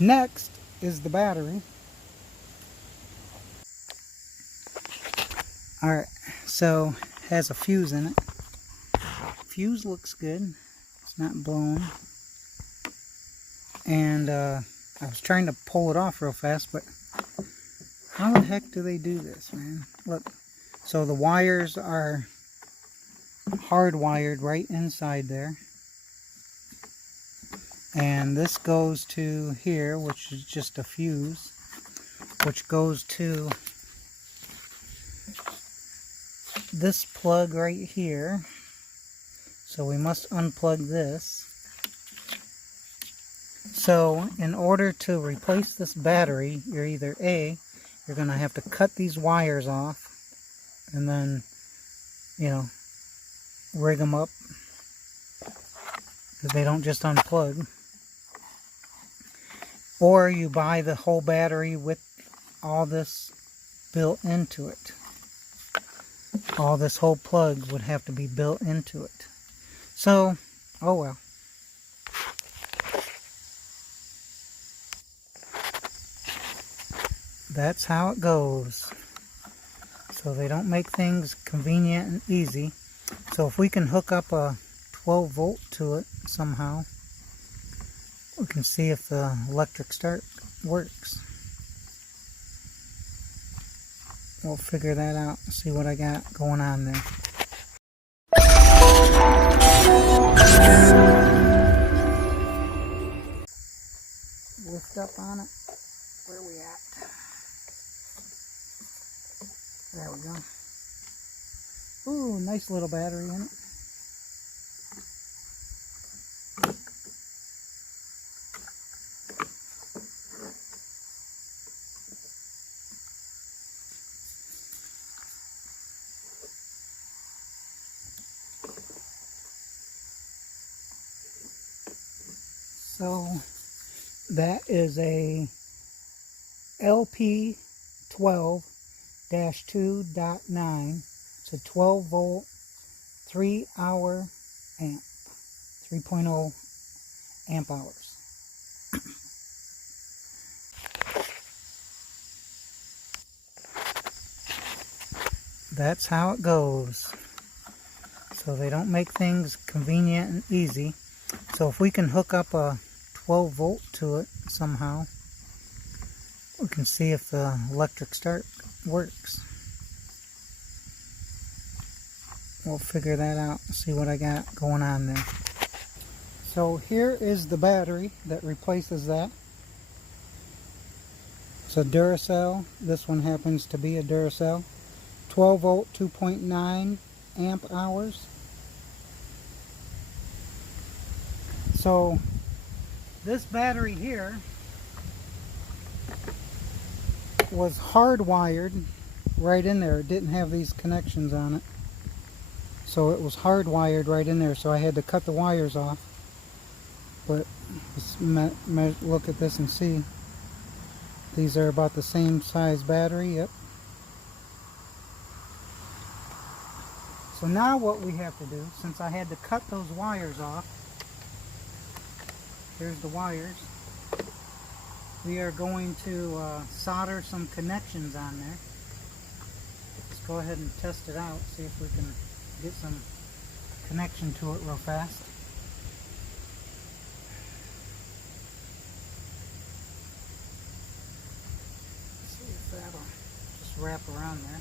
Next is the battery. Alright, so it has a fuse in it. Fuse looks good. It's not blown. And I was trying to pull it off real fast, but how the heck do they do this, man? Look, so the wires are hardwired right inside there. And this goes to here, which is just a fuse, which goes to this plug right here. So we must unplug this. So in order to replace this battery, you're either A, you're going to have to cut these wires off and then, you know, rig them up, because they don't just unplug. Or you buy the whole battery with all this built into it. All this whole plug would have to be built into it. So, oh well. That's how it goes. So they don't make things convenient and easy. So if we can hook up a 12 volt to it somehow, we can see if the electric start works. We'll figure that out and see what I got going on there. Lift up on it. Where are we at? There we go. Ooh, nice little battery in it. So that is a LP12-2.9. It's a 12 volt 3 hour amp, 3.0 amp hours. That's how it goes. So they don't make things convenient and easy. So if we can hook up a 12 volt to it somehow, we can see if the electric start works. We'll figure that out and see what I got going on there. So here is the battery that replaces that. It's a Duracell. This one happens to be a Duracell. 12 volt 2.9 amp hours. So this battery here was hardwired right in there. It didn't have these connections on it. So it was hardwired right in there. So I had to cut the wires off. But let's look at this and see. These are about the same size battery. Yep. So now what we have to do, since I had to cut those wires off, here's the wires. We are going to solder some connections on there. Let's go ahead and test it out, see if we can get some connection to it real fast. Let's see if that'll just wrap around there.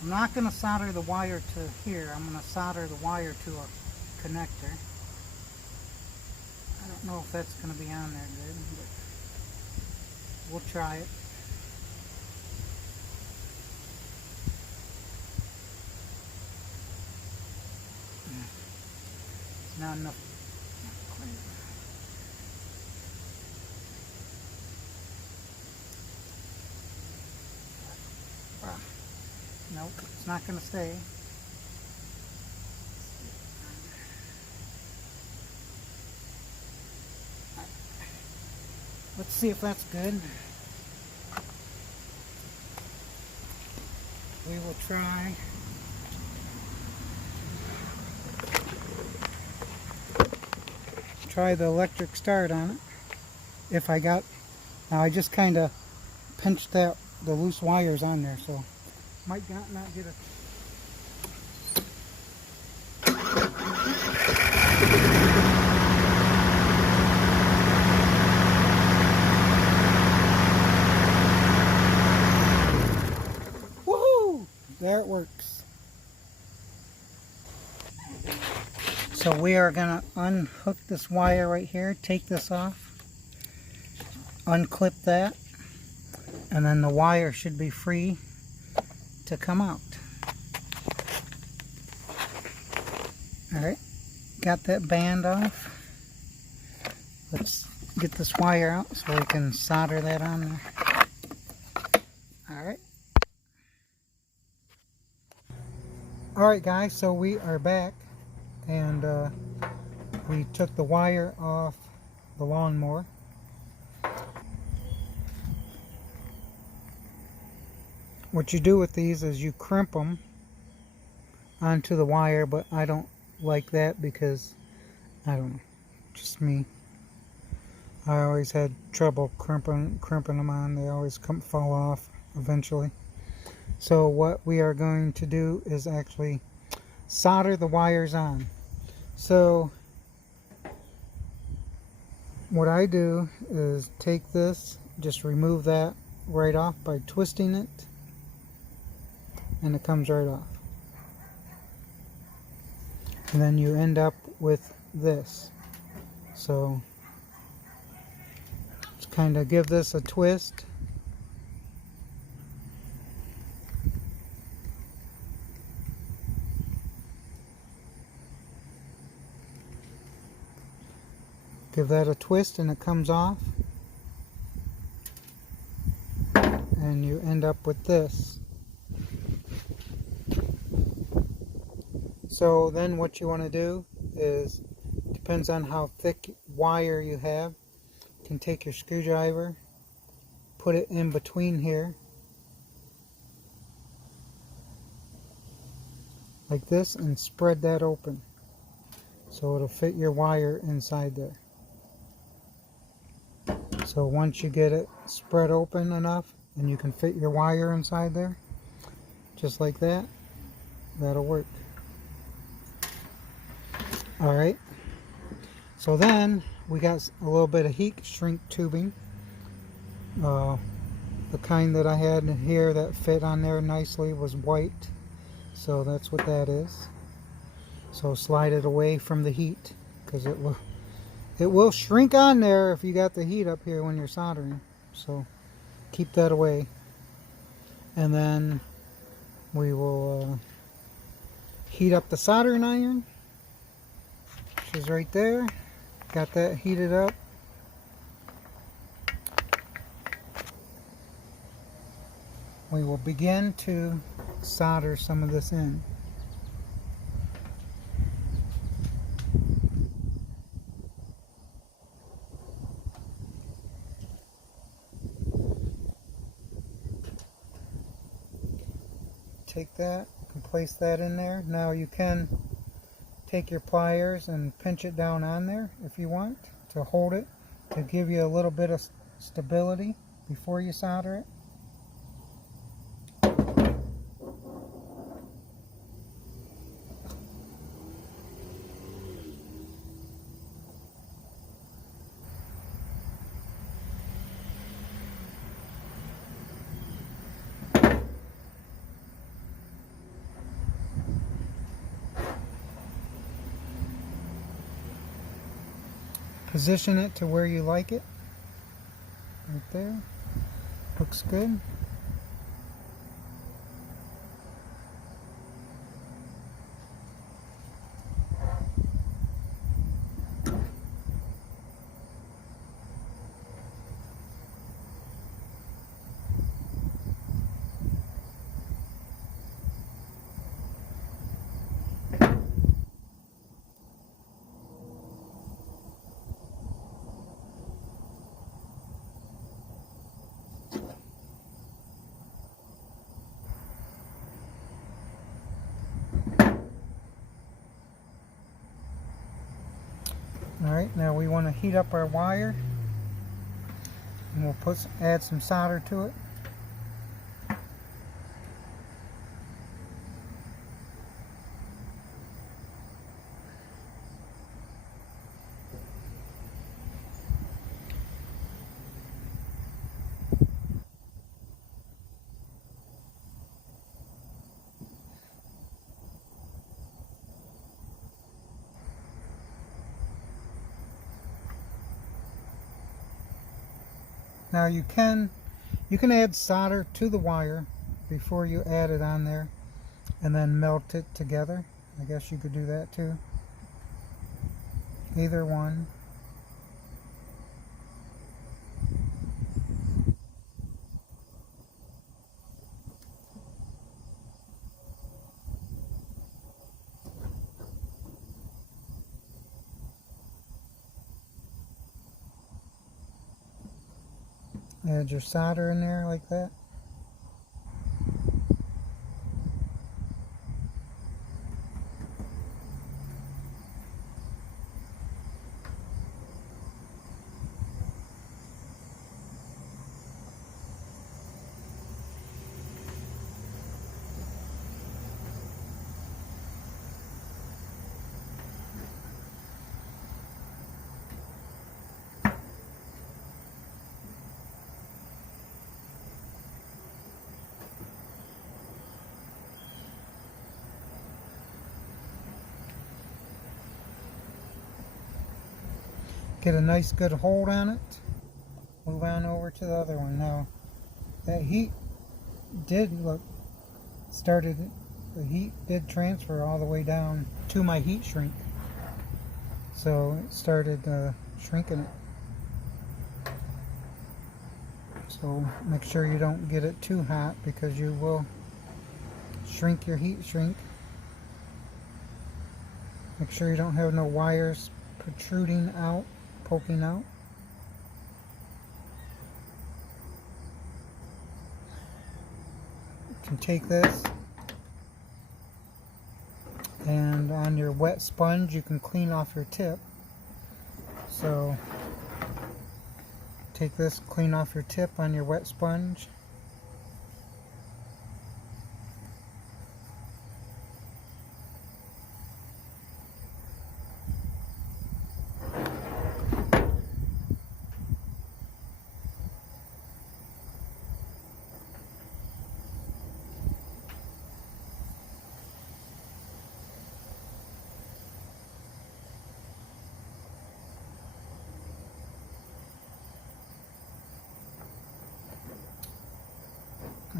I'm not going to solder the wire to here. I'm going to solder the wire to a connector. I don't know if that's going to be on there good, but we'll try it. It's not enough. Nope, it's not going to stay. Let's see if that's good. We will try. try the electric start on it. If I got, now I just kind of pinched the loose wires on there, so might not get a. Woohoo! There it works. So we are going to unhook this wire right here, take this off, unclip that, and then the wire should be free to come out. Alright, got that band off. Let's get this wire out so we can solder that on there. Alright. Alright guys, so we are back, and we took the wire off the lawnmower. What you do with these is you crimp them onto the wire, but I don't like that because, I don't know, just me. I always had trouble crimping them on. They always fall off eventually. So what we are going to do is actually solder the wires on. So what I do is take this, just remove that right off by twisting it, and it comes right off. And then you end up with this. So let's kind of give this a twist. Give that a twist and it comes off. And you end up with this. So then what you want to do is, depends on how thick wire you have, you can take your screwdriver, put it in between here, like this, and spread that open. So it'll fit your wire inside there. So once you get it spread open enough, and you can fit your wire inside there, just like that, that'll work. Alright, so then we got a little bit of heat shrink tubing. The kind that I had in here that fit on there nicely was white, so that's what that is. So slide it away from the heat, because it will shrink on there if you got the heat up here when you're soldering. So keep that away. And then we will heat up the soldering iron, which is right there. Got that heated up. We will begin to solder some of this in. Take that and place that in there. Now you can take your pliers and pinch it down on there if you want to hold it, to give you a little bit of stability before you solder it. Position it to where you like it. Right there. Looks good. Alright, now we want to heat up our wire, and we'll add some solder to it. Now you can add solder to the wire before you add it on there and then melt it together. I guess you could do that too. Either one. Add your solder in there like that. Get a nice good hold on it. Move on over to the other one. Now that heat did the heat did transfer all the way down to my heat shrink, so it started shrinking it. So make sure you don't get it too hot, because you will shrink your heat shrink. Make sure you don't have no wires protruding out, poking out. You can take this, and on your wet sponge you can clean off your tip. So take this, clean off your tip on your wet sponge.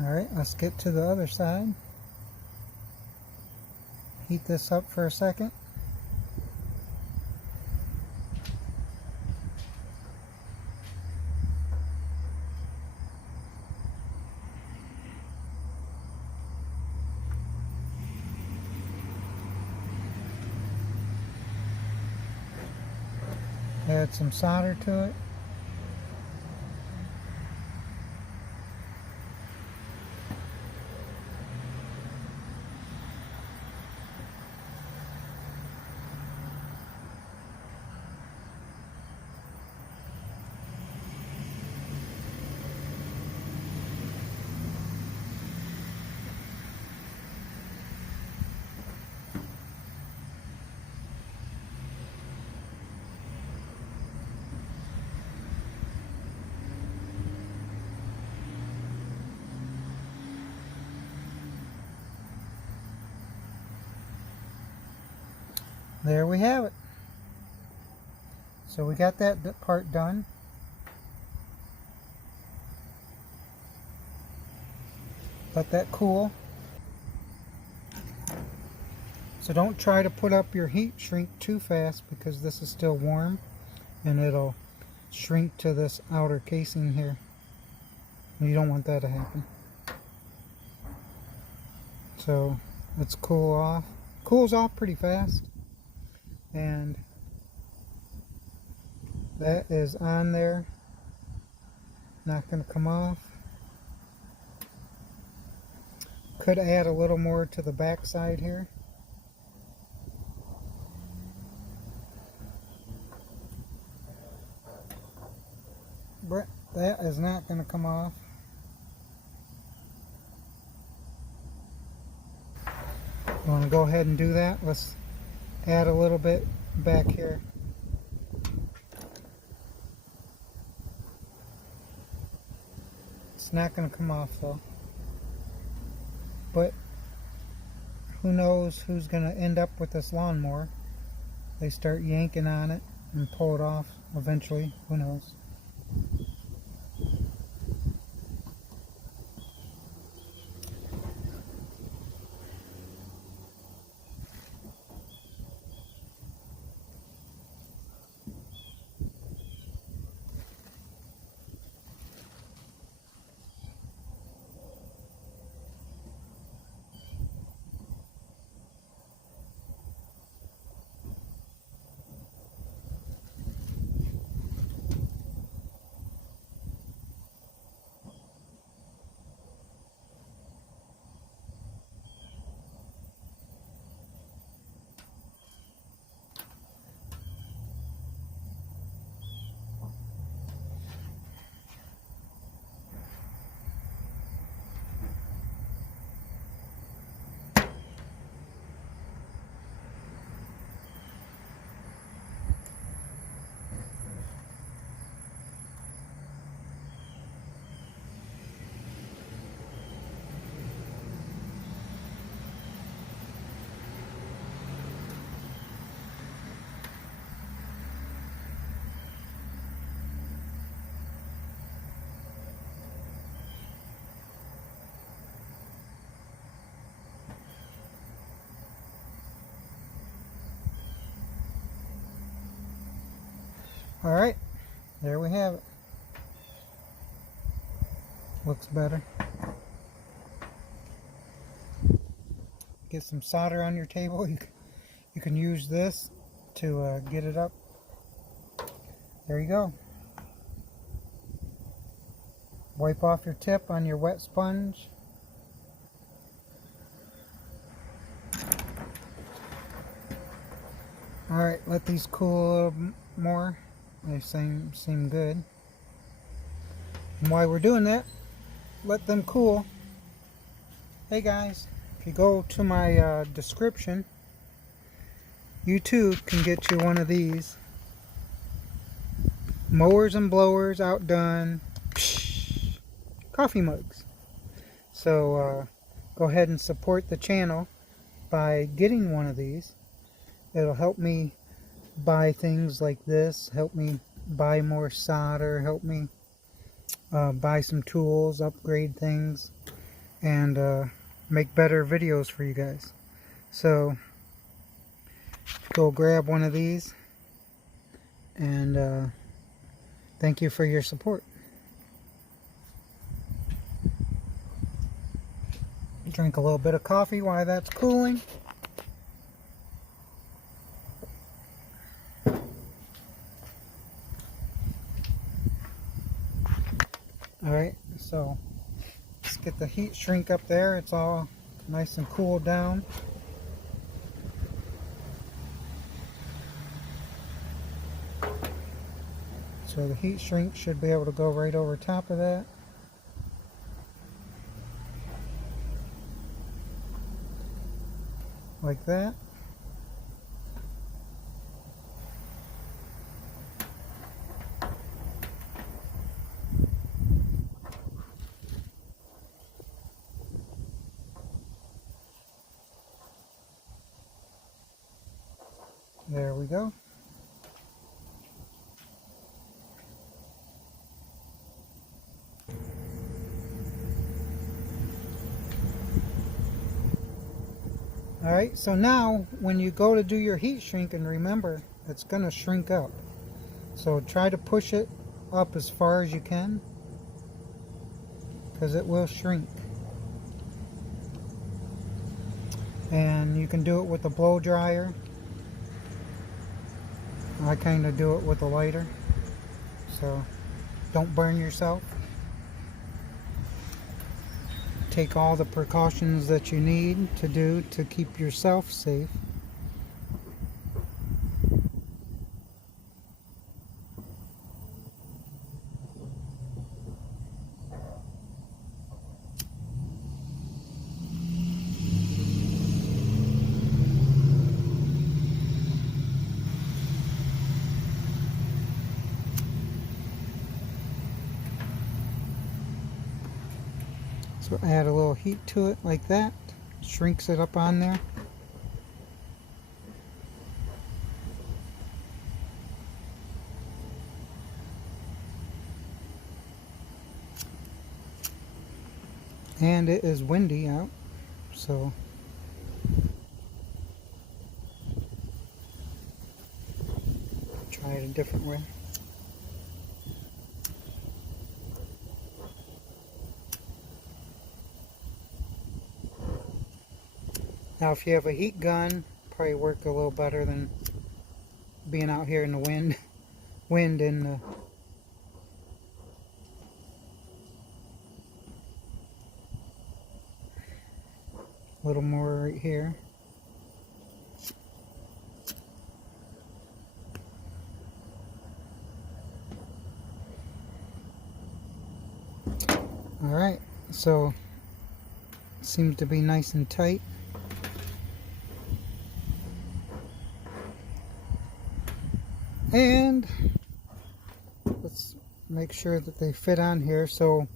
Alright, let's get to the other side. Heat this up for a second. Add some solder to it. There we have it. So we got that part done. Let that cool. So don't try to put up your heat shrink too fast, because this is still warm and it'll shrink to this outer casing here. You don't want that to happen. So let's cool off. Cools off pretty fast. And that is on there, not going to come off. Could add a little more to the back side here. That is not going to come off. You want to go ahead and do that? Let's add a little bit back here. It's not going to come off though. But who knows who's going to end up with this lawnmower. They start yanking on it and pull it off eventually. Who knows? Alright, there we have it. Looks better. Get some solder on your table. You can use this to get it up. There you go. Wipe off your tip on your wet sponge. Alright, let these cool a little more. They seem good. And while we're doing that, let them cool. Hey guys, if you go to my description, you too can get you one of these. Mowers and blowers, Outdone, coffee mugs. So go ahead and support the channel by getting one of these. It'll help me buy things like this, help me buy more solder, help me buy some tools, upgrade things, and make better videos for you guys. So go grab one of these, and thank you for your support. Drink a little bit of coffee while that's cooling. Alright, so let's get the heat shrink up there. It's all nice and cooled down. So the heat shrink should be able to go right over top of that. Like that. There we go. Alright, so now when you go to do your heat shrink, and remember, it's going to shrink up. So try to push it up as far as you can, because it will shrink. And you can do it with a blow dryer. I kind of do it with a lighter, so don't burn yourself. Take all the precautions that you need to do to keep yourself safe. So add a little heat to it like that. Shrinks it up on there. And it is windy out, so try it a different way. Now if you have a heat gun, probably work a little better than being out here in the wind. Wind and the little more right here. Alright, so it seems to be nice and tight. And let's make sure that they fit on here. So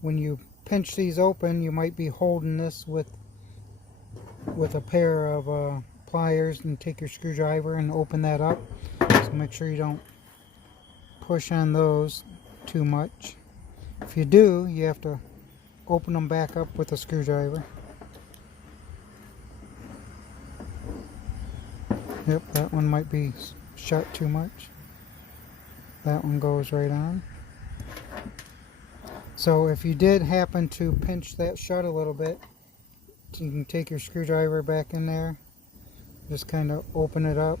when you pinch these open, you might be holding this with a pair of pliers, and take your screwdriver and open that up. So make sure you don't push on those too much. If you do, you have to open them back up with a screwdriver. Yep, that one might be shut too much. That one goes right on. So if you did happen to pinch that shut a little bit, you can take your screwdriver back in there, just kind of open it up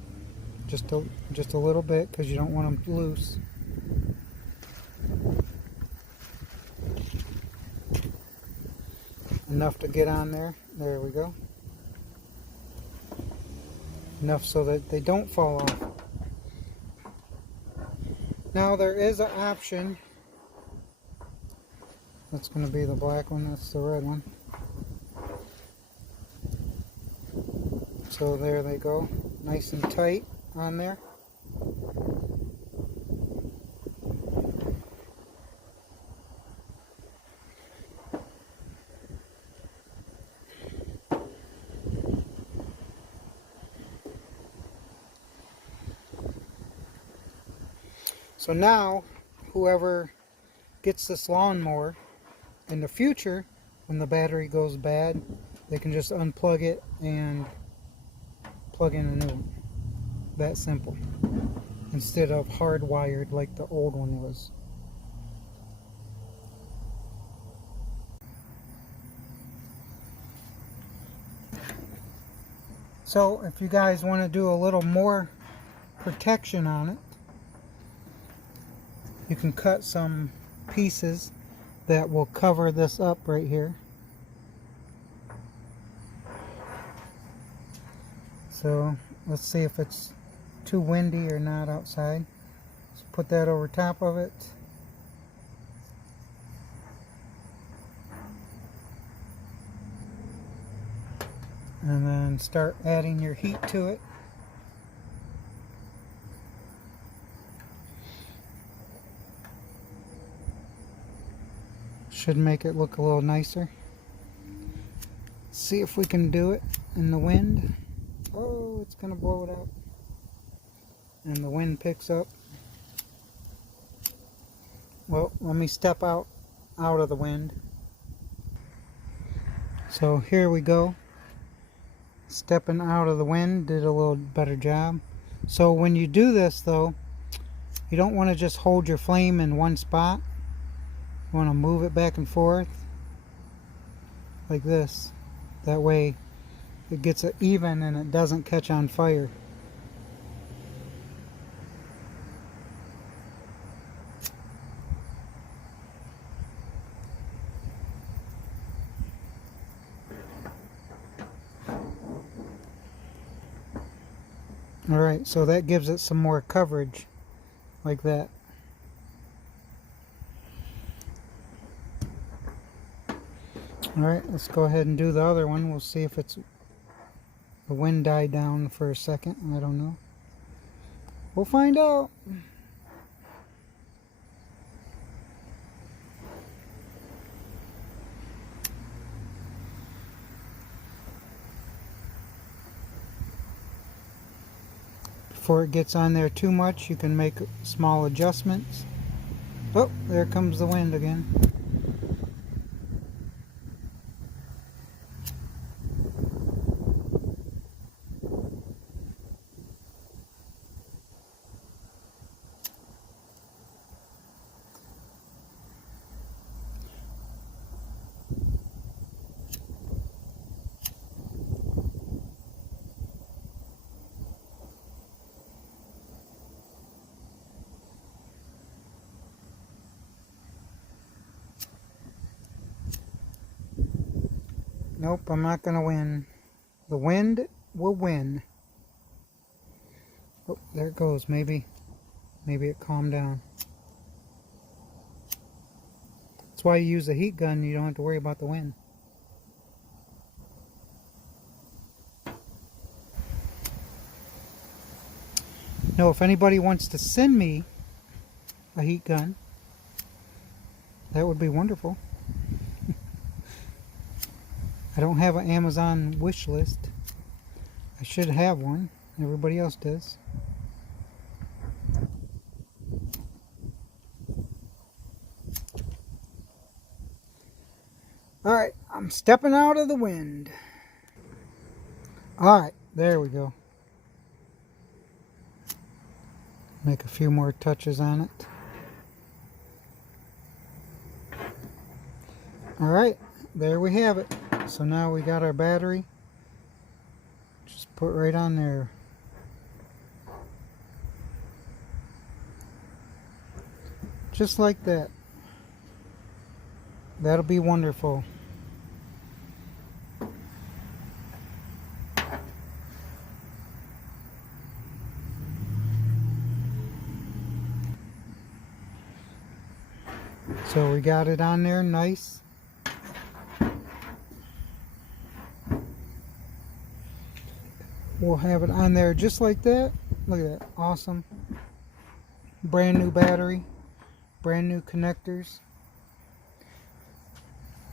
just a little bit, because you don't want them loose. Enough to get on there. There we go. Enough so that they don't fall off. Now there is an option. That's going to be the black one, that's the red one. So there they go, nice and tight on there. So now, whoever gets this lawnmower, in the future, when the battery goes bad, they can just unplug it and plug in a new one. That simple. Instead of hardwired like the old one was. So if you guys want to do a little more protection on it, you can cut some pieces that will cover this up right here. So let's see if it's too windy or not outside. Let's put that over top of it. And then start adding your heat to it. Should make it look a little nicer. See if we can do it in the wind. Oh, it's gonna blow it out. And the wind picks up. Well, let me step out of the wind. So here we go. Stepping out of the wind, did a little better job. So when you do this though, you don't want to just hold your flame in one spot. You want to move it back and forth like this. That way it gets it even and it doesn't catch on fire. Alright, so that gives it some more coverage like that. Alright, let's go ahead and do the other one. We'll see if it's the wind died down for a second. I don't know. We'll find out. before it gets on there too much, you can make small adjustments. Oh, there comes the wind again. Nope, I'm not going to win. The wind will win. Oh, there it goes. Maybe it calmed down. That's why you use a heat gun. You don't have to worry about the wind. No, if anybody wants to send me a heat gun, that would be wonderful. I don't have an Amazon wish list. I should have one. Everybody else does. Alright, I'm stepping out of the wind. Alright, there we go. Make a few more touches on it. Alright, there we have it. So now we got our battery. Just put right on there. Just like that. That'll be wonderful. So we got it on there nice. We'll have it on there just like that. Look at that. Awesome. Brand new battery. Brand new connectors.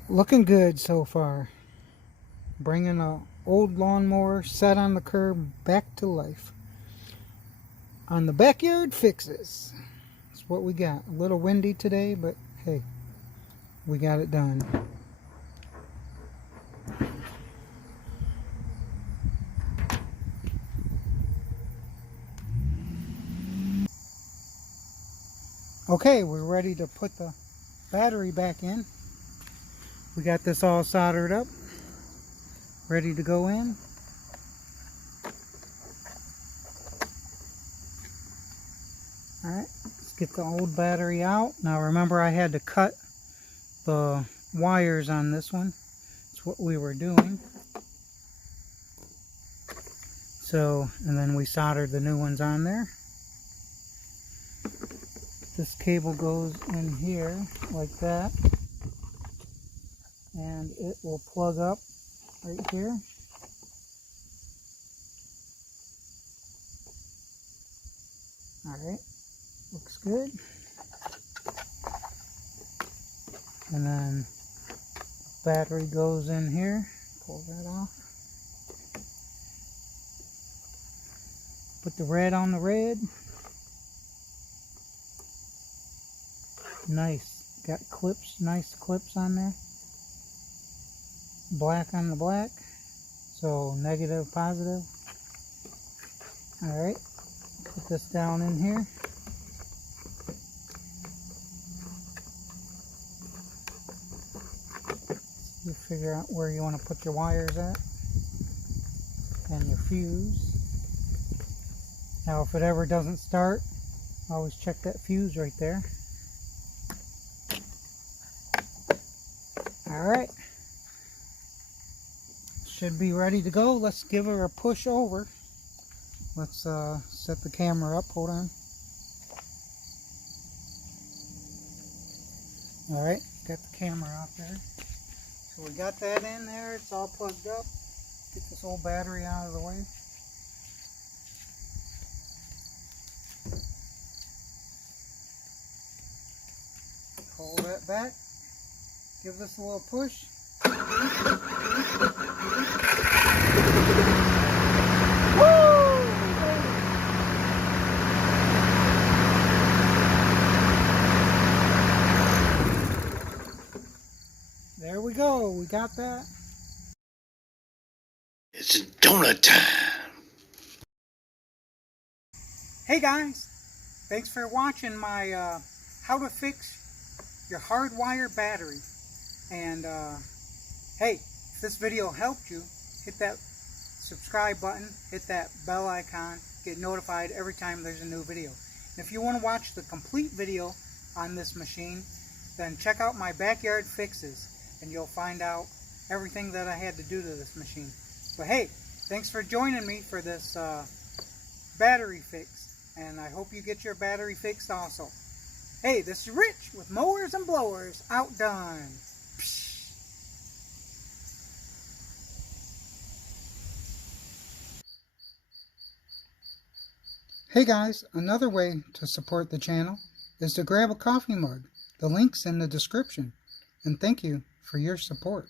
Looking good so far. Bringing an old lawnmower set on the curb back to life. On the backyard fixes. That's what we got. A little windy today, but hey, we got it done. Okay, we're ready to put the battery back in. We got this all soldered up, ready to go in. Alright, let's get the old battery out. Now remember, I had to cut the wires on this one. That's what we were doing. So, and then we soldered the new ones on there. This cable goes in here like that, and it will plug up right here. Alright, looks good. And then battery goes in here. Pull that off. Put the red on the red. Nice. Got clips, nice clips on there. Black on the black. So negative, positive. Alright. Put this down in here. You figure out where you want to put your wires at. And your fuse. Now if it ever doesn't start, always check that fuse right there. Alright, should be ready to go. Let's give her a push over. Let's set the camera up. Hold on. Alright, got the camera out there. So we got that in there. It's all plugged up. Get this old battery out of the way. Hold that back. Give this a little push. Woo! we got that. It's donut time. Hey guys, thanks for watching my how to fix your hardwire battery. And hey, if this video helped you, hit that subscribe button, hit that bell icon, get notified every time there's a new video. And if you want to watch the complete video on this machine, then check out my backyard fixes and you'll find out everything that I had to do to this machine. But hey, thanks for joining me for this battery fix, and I hope you get your battery fixed also. Hey, this is Rich with Mowers and Blowers Outdone. Hey guys, another way to support the channel is to grab a coffee mug. The link's in the description. And thank you for your support.